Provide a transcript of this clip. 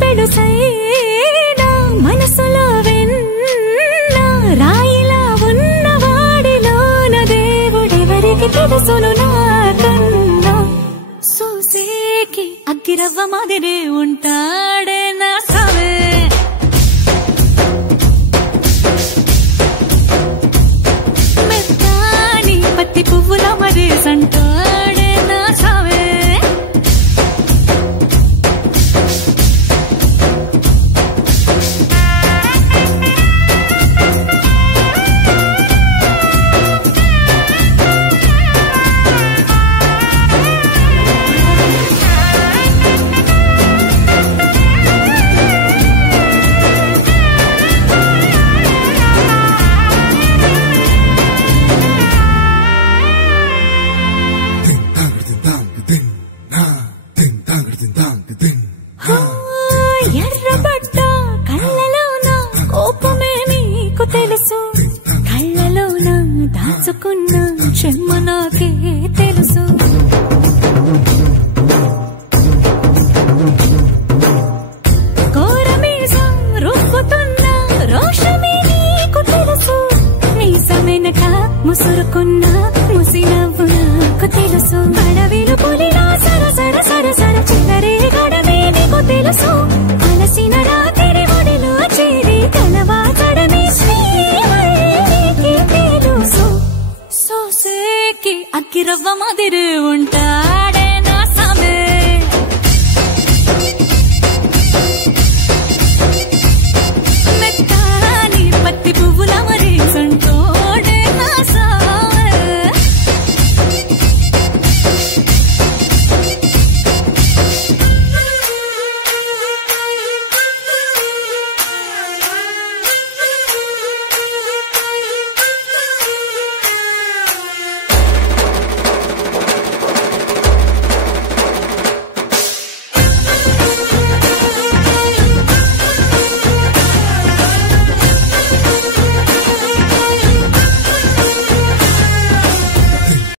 పెడుసైనా మనసులో వెన్న రాయిలా ఉన్నవాడిలోన దేవుడెవరికి తెలుసును నాకన్నా సూసేకి అగ్గిరవ్వ మాదిరే ఉంటాడే నా సావే మెత్తాని పత్తి పువ్వుల మరేసంటాడే నా సావే ఎర్రబడ్డ కళ్ళలోన కోపమే మీకు తెలుసు కళ్ళలోన దాచుకున్న చెమ్మ నాకే తెలుసు కోరమీసం రుబ్బుతున్న రోషమే నీకు తెలుసు మీసమెనక ముసురుకున్న ముసినవ్వు నాకు తెలుసు అడవిలు పులిలా సర సర సర సర చిల్లరే గడమే నీకు తెలుసు